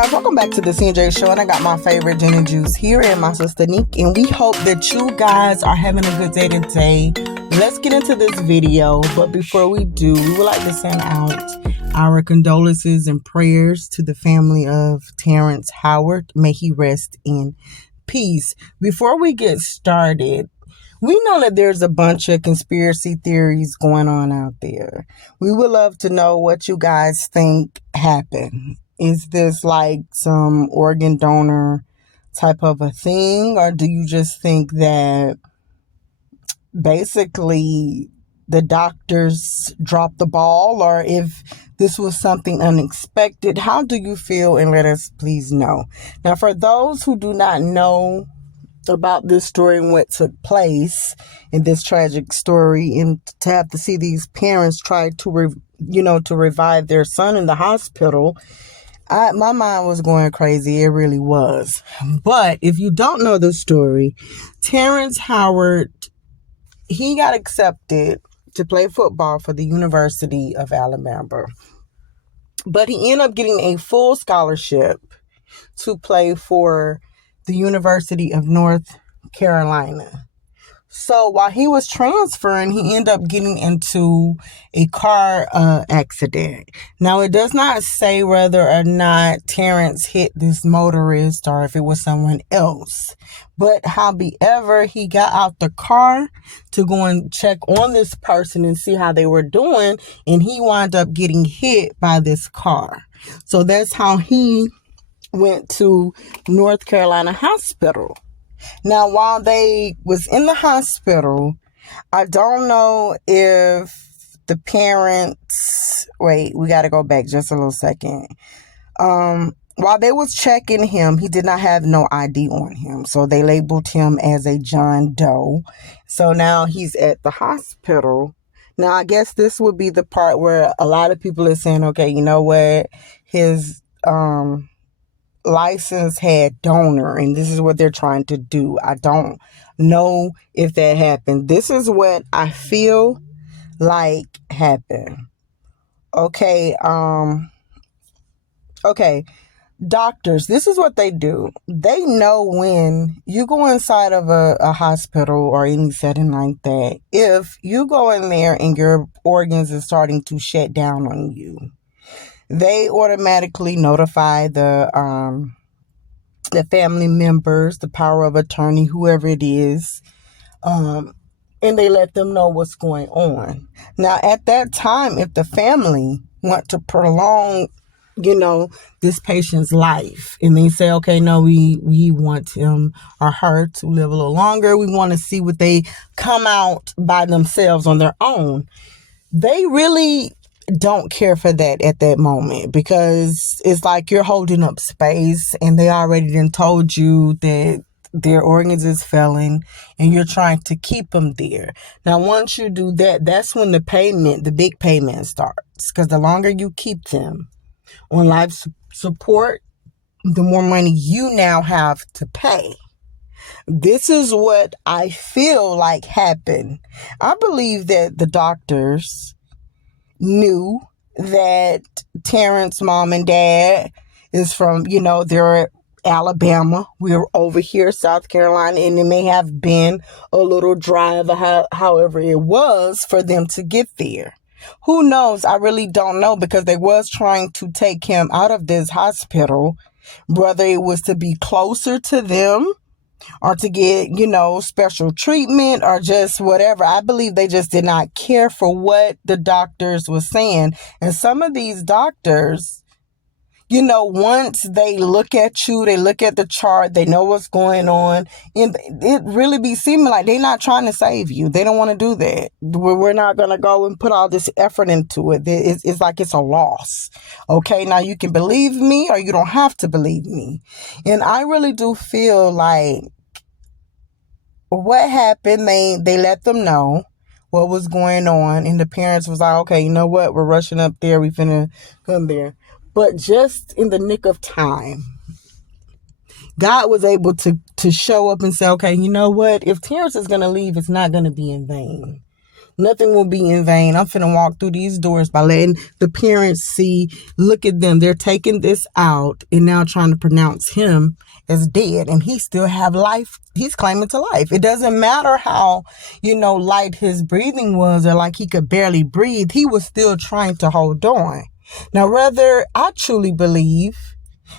guys, welcome back to the CNJ show, and I got my favorite gin and juice here and my sister Nick, and we hope that you guys are having a good day today. Let's get into this video, but before we do, we would like to send out our condolences and prayers to the family of Terrance Howard. May he rest in peace. Before we get started, we know that there's a bunch of conspiracy theories going on out there. We would love to know what you guys think happened. Is this like some organ donor type of a thing? Or do you just think that basically the doctors dropped the ball? Or if this was something unexpected, how do you feel? And let us please know. Now, for those who do not know about this story and what took place in this tragic story, and to have to see these parents try to revive their son in the hospital, my mind was going crazy. It really was. But if you don't know the story, Terrance Howard, he got accepted to play football for the University of Alabama, but he ended up getting a full scholarship to play for the University of North Carolina. So while he was transferring, he ended up getting into a car accident. Now, it does not say whether or not Terrance hit this motorist or if it was someone else. But however, he got out the car to go and check on this person and see how they were doing, and he wound up getting hit by this car. So that's how he went to North Carolina Hospital. Now, while they was in the hospital, I don't know if the parents... Wait, we got to go back just a little second. While they was checking him, he did not have no ID on him. So they labeled him as a John Doe. So now he's at the hospital. Now, I guess this would be the part where a lot of people are saying, okay, you know what? His license had donor, and this is what they're trying to do. I don't know if that happened. This is what I feel like happened. Okay, doctors, this is what they do. They know when you go inside of a hospital or any setting like that, if you go in there and your organs are starting to shut down on you, they automatically notify the family members, the power of attorney, whoever it is, and they let them know what's going on. Now, at that time, if the family want to prolong, this patient's life, and they say, okay, no, we want him or her to live a little longer. We want to see what they come out by themselves on their own. They really don't care for that at that moment, because it's like you're holding up space, and they already done told you that their organs is failing and you're trying to keep them there. Now, once you do that, that's when the big payment starts, because the longer you keep them on life support, the more money you now have to pay. This is what I feel like happened. I believe that the doctors knew that Terrance's mom and dad is from, they're Alabama. We're over here, South Carolina, and it may have been a little drive, however it was, for them to get there. Who knows? I really don't know, because they was trying to take him out of this hospital, whether it was to be closer to them or to get, special treatment or just whatever. I believe they just did not care for what the doctors were saying. And some of these doctors, once they look at you, they look at the chart, they know what's going on, and it really be seeming like they're not trying to save you. They don't want to do that. We're not going to go and put all this effort into it. It's like it's a loss. Okay, now you can believe me or you don't have to believe me. And I really do feel like what happened, they let them know what was going on, and the parents was like, okay, you know what? We're rushing up there. We finna come there. But just in the nick of time, God was able to show up and say, okay, you know what? If Terrance is going to leave, it's not going to be in vain. Nothing will be in vain. I'm finna walk through these doors by letting the parents see, look at them. They're taking this out and now trying to pronounce him as dead. And he still have life. He's claiming to life. It doesn't matter how, light his breathing was or like he could barely breathe. He was still trying to hold on. Now, whether I truly believe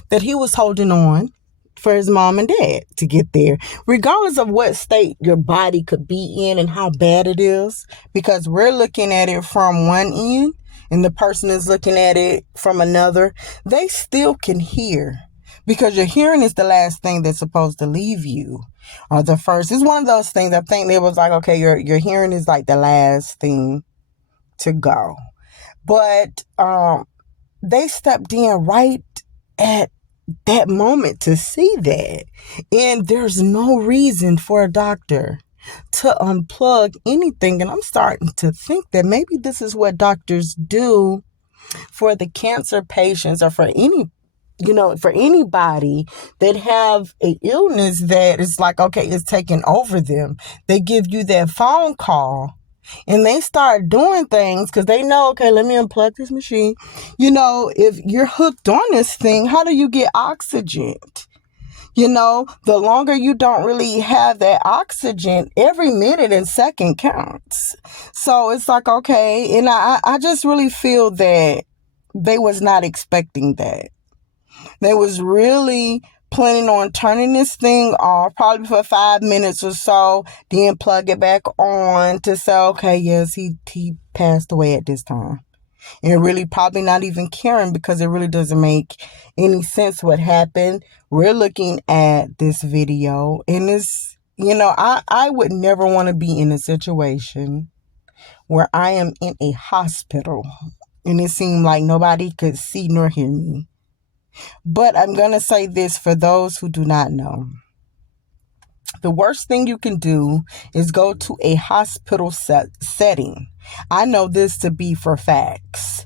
that he was holding on for his mom and dad to get there, regardless of what state your body could be in and how bad it is, because we're looking at it from one end and the person is looking at it from another, they still can hear, because your hearing is the last thing that's supposed to leave you, or the first. It's one of those things. I think it was like, okay, your hearing is like the last thing to go. But they stepped in right at that moment to see that. And there's no reason for a doctor to unplug anything. And I'm starting to think that maybe this is what doctors do for the cancer patients, or for anybody that have an illness that is like, okay, it's taking over them. They give you that phone call and they start doing things because they know, okay, let me unplug this machine. If you're hooked on this thing, how do you get oxygen? The longer you don't really have that oxygen, every minute and second counts. So it's like, okay, and I just really feel that they was not expecting that. They was really planning on turning this thing off probably for 5 minutes or so, then plug it back on to say, okay, yes, he passed away at this time. And really probably not even caring, because it really doesn't make any sense what happened. We're looking at this video and it's, I would never want to be in a situation where I am in a hospital and it seemed like nobody could see nor hear me. But I'm going to say this for those who do not know. The worst thing you can do is go to a hospital setting. I know this to be for facts.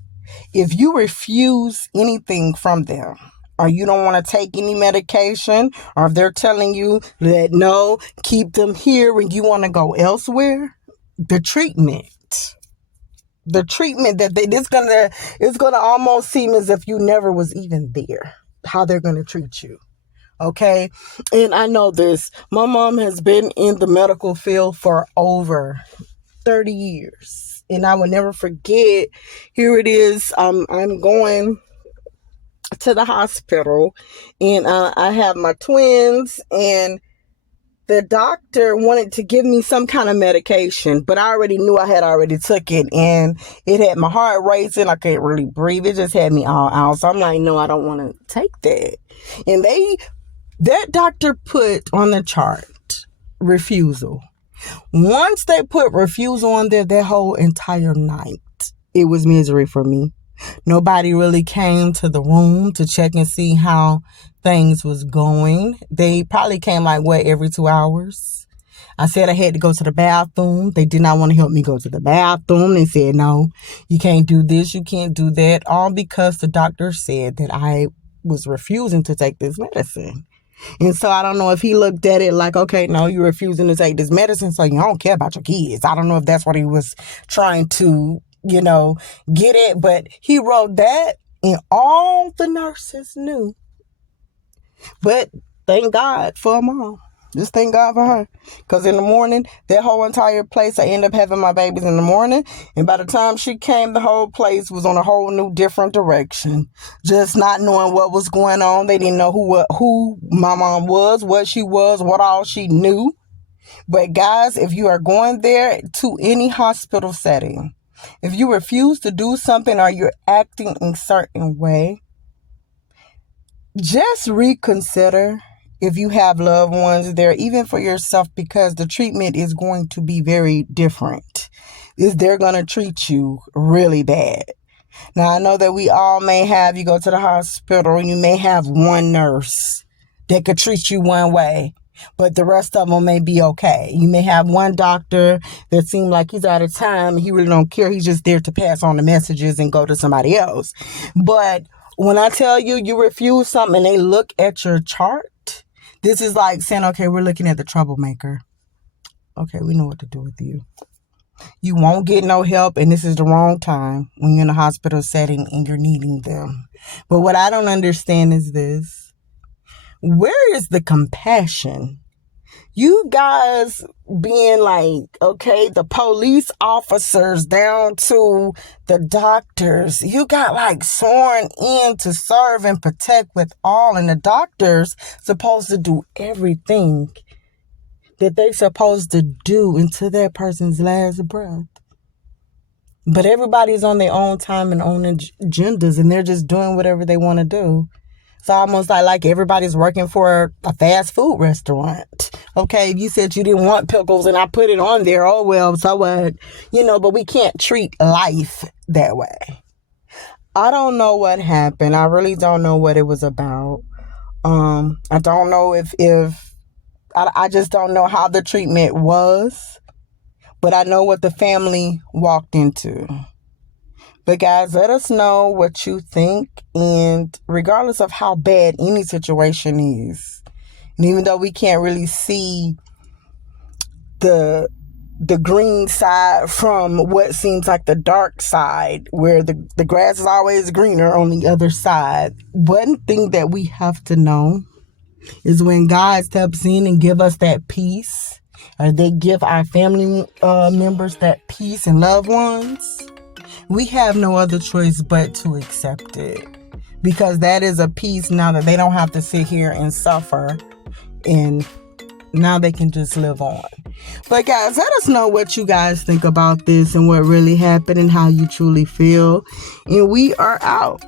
If you refuse anything from them, or you don't want to take any medication, or if they're telling you that no, keep them here when you want to go elsewhere, the treatment that it's gonna almost seem as if you never was even there, how they're gonna treat you. Okay. And I know this. My mom has been in the medical field for over 30 years. And I will never forget. Here it is. I'm going to the hospital and I have my twins, and the doctor wanted to give me some kind of medication, but I already knew I had already took it, and it had my heart racing. I couldn't really breathe. It just had me all out. So I'm like, no, I don't want to take that. And that doctor put on the chart refusal. Once they put refusal on there, that whole entire night, it was misery for me. Nobody really came to the room to check and see how things was going. They probably came like, every 2 hours? I said I had to go to the bathroom. They did not want to help me go to the bathroom. They said, no, you can't do this, you can't do that. All because the doctor said that I was refusing to take this medicine. And so I don't know if he looked at it like, okay, no, you're refusing to take this medicine, so you don't care about your kids. I don't know if that's what he was trying to get it, but he wrote that and all the nurses knew. But thank God for Mom. Just thank God for her. Because in the morning, that whole entire place, I ended up having my babies in the morning. And by the time she came, the whole place was on a whole new different direction. Just not knowing what was going on. They didn't know who my mom was, what she was, what all she knew. But guys, if you are going there to any hospital setting, if you refuse to do something or you're acting in a certain way, just reconsider if you have loved ones there, even for yourself, because the treatment is going to be very different. They're going to treat you really bad. Now, I know that we all may have, you go to the hospital and you may have one nurse that could treat you one way, but the rest of them may be okay. You may have one doctor that seems like he's out of time. He really don't care. He's just there to pass on the messages and go to somebody else. But when I tell you, you refuse something and they look at your chart, this is like saying, okay, we're looking at the troublemaker. Okay, we know what to do with you. You won't get no help, and this is the wrong time when you're in a hospital setting and you're needing them. But what I don't understand is this. Where is the compassion? You guys being like, okay, the police officers down to the doctors, you got like sworn in to serve and protect with all, and the doctors supposed to do everything that they supposed to do until that person's last breath. But everybody's on their own time and own agendas, and they're just doing whatever they want to do. It's almost like everybody's working for a fast food restaurant. Okay, you said you didn't want pickles and I put it on there. Oh, well, so what? But we can't treat life that way. I don't know what happened. I really don't know what it was about. I don't know if I just don't know how the treatment was. But I know what the family walked into. But guys, let us know what you think, and regardless of how bad any situation is, and even though we can't really see the green side from what seems like the dark side, where the grass is always greener on the other side, one thing that we have to know is when God steps in and give us that peace, or they give our family members that peace and loved ones, we have no other choice but to accept it, because that is a peace now that they don't have to sit here and suffer, and now they can just live on. But guys, let us know what you guys think about this and what really happened and how you truly feel, and we are out.